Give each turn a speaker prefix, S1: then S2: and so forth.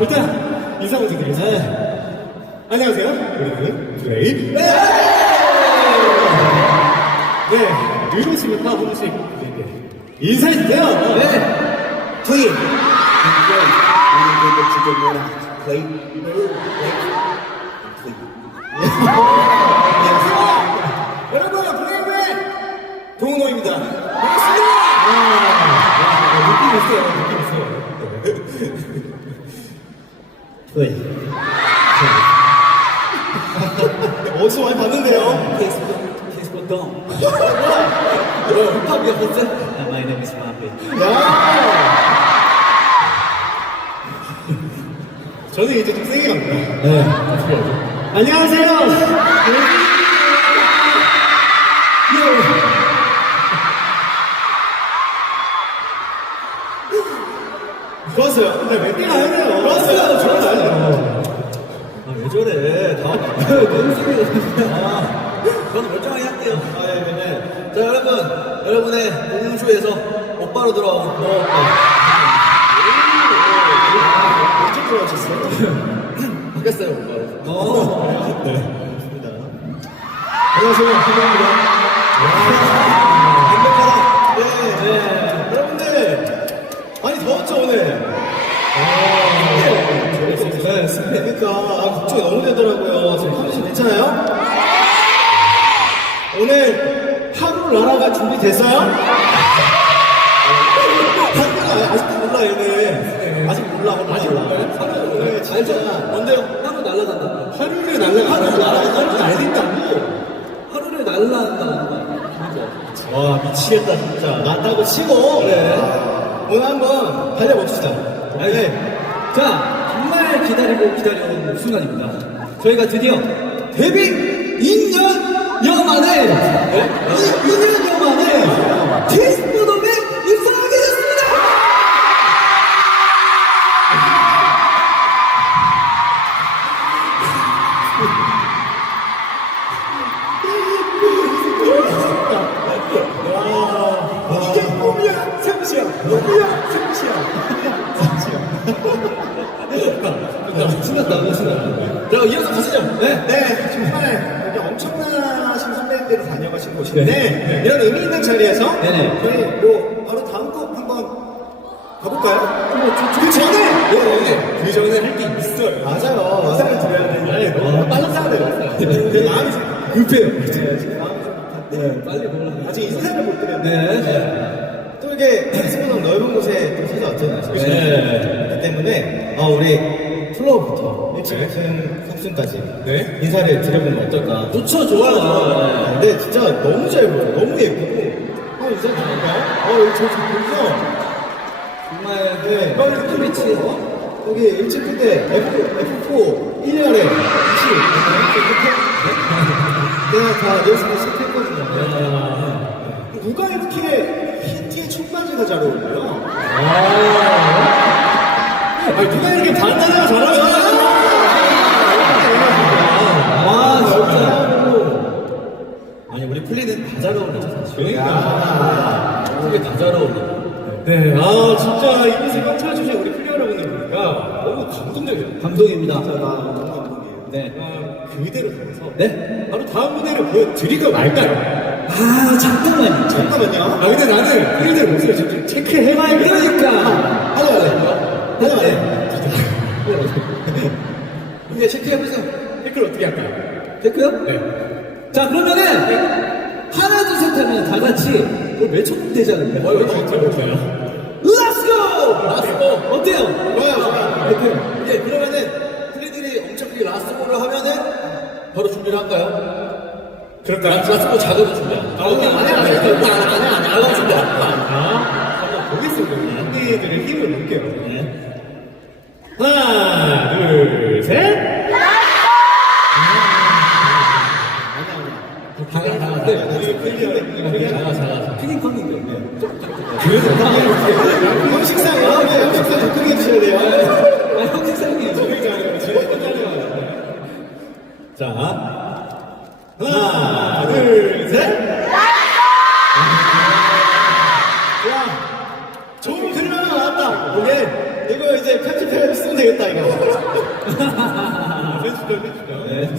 S1: 일단 인사 먼저 드리겠습니다. 안녕하세요. 우리는 브레이. 네! 네. 네, 네. 인사해주세요. 네.
S2: 트윈. 우리도 지금 플레이.
S1: 여러분, 브레이 브레이!
S2: 동훈호입니다.
S1: 반갑습니다! 어디서 많이 봤는데요?
S3: 페이스북, 페이스북 동.
S1: 어,
S3: 힙합이야, 벌써? My name is Mapi.
S1: 야! 저는 이제 좀 세게 갑니다.
S3: 네.
S1: 안녕하세요. 좋았어요. 근데 몇 개나 해야 돼요. 좋았어요. 좋았어요.
S3: 아, 왜 저래? 다음, 아, 저는 멀쩡하게 할게요. 아, 예, 네, 네. 자, 여러분. 여러분의 공연쇼에서 오빠로 돌아온 뭐,
S1: 언제 들어오셨어요?
S3: 바뀌었어요, 오빠로. 어.
S1: 안녕하세요. 김현입니다.
S3: 행복하다.
S1: 네. 네. 여러분들, 많이 더웠죠, 오늘? 네, 습해. 그러니까, 아, 걱정이 너무 되더라고요. 지금 컨디션 괜찮아요? 오늘 하루 나라가 준비됐어요? 하루가 아직도 몰라, 얘는. 아직 몰라, 몰라. 아직 몰라요? 오늘 진짜.
S3: 뭔데요? 하루 날라간다.
S1: 하루를 날라, 하루를 날아, 하루를 날린다고?
S3: 하루를 날라간다는 거야.
S1: 와 미치겠다 진짜 맞다고 치고
S3: 그래.
S1: 오늘 한번 달려봅시다 네.
S3: 자, 정말 기다리고 기다려온 순간입니다. 저희가 드디어 데뷔 2년여 만에, 네? 신났다, 신났다. 자, 이어서 가시죠. 네.
S1: 네 정말 여기 엄청나신 선배님들이 다녀가신 곳인데 이런 의미 있는 자리에서
S3: 네네.
S1: 저희 뭐 바로 다음 곡 한번 가볼까요? 그 전에 네, 그 전에 할 게 있어요 맞아요 인사를 드려야 되는데 너무 빨리 싸야 돼요 내 마음이 급해요 지금 마음이 좀 급한데
S3: 네, 빨리 보려고.
S1: 아직 인사를 못 드렸는데
S3: 네.
S1: 또 이렇게 스포동 넓은 곳에 또 찾아왔잖아요.
S3: 네.
S1: 그렇기 때문에 어, 우리 일찍 같은 섭순까지
S3: 네.
S1: 인사를 드려보면 어떨까?
S3: 좋죠, 좋아요.
S1: 근데 진짜 너무 잘 보여. 너무 예쁘고. 어, 인사 드릴까요? 어, 여기 저기 보이죠?
S3: 정말,
S1: 네.
S3: 빨리 쿨리치.
S1: 여기 일찍 그때 F, F4 1년에 20. 내가 다 리허설 시작했거든요. 누가 이렇게 흰 티에 청바지가 잘 어울려요? 아 니, 누가 이렇게 반나가 잘하냐?
S3: 와, 진짜. 아니, 우리 플리는 다 잘 어울리죠, 사실.
S1: 그러니까.
S3: 그게 다 잘 어울려.
S1: 네, 아, 진짜 이곳을 꽉 차주신 우리 플리 여러분들 보니까 너무 감동적이에요.
S3: 감동입니다.
S1: 진짜 나 너무 감동이에요.
S3: 네.
S1: 아, 그대로 가서
S3: 네?
S1: 바로 다음 무대를 보여드릴까 말까요?
S3: 아, 잠깐만요.
S1: 잠깐만요. 아, 근데 나는 플리들 목소리 좀 체크해봐야
S3: 그러니까.
S1: 하나 말해. 하나 말해.
S3: 근데 체크해보세요.
S1: 체크를 어떻게 할까요?
S3: 됐고요?
S1: 네.
S3: 자, 그러면은, 하나, 둘, 셋 하면 다 같이 그걸 외쳐보면 되지 않을까요?
S1: 어, 이거 어떻게 볼까요?
S3: Let's go! 라스고! 어때요?
S1: 좋아요, 좋아요.
S3: 이제 그러면은, 플리들이 엄청 크게 라스고를 하면은, 바로 준비를 할까요?
S1: 그럴까요?
S3: 라스고 작업을 준비하고.
S1: 아, 오케이. 아니야, 아니야.
S3: 아니야, 아니야, 아니야. 작업 준비하고.
S1: 아, 한번 보겠습니 다. 언니들의 힘을 볼게요.
S3: 네.
S1: 하나, 둘, 셋.
S3: 다가, 다가, 네. 작아, 작아. 피딩 컴인데.
S1: 그래도 형식상, 형식상 접근해 주셔야 돼요. Üstü öne tutuyor. Evet.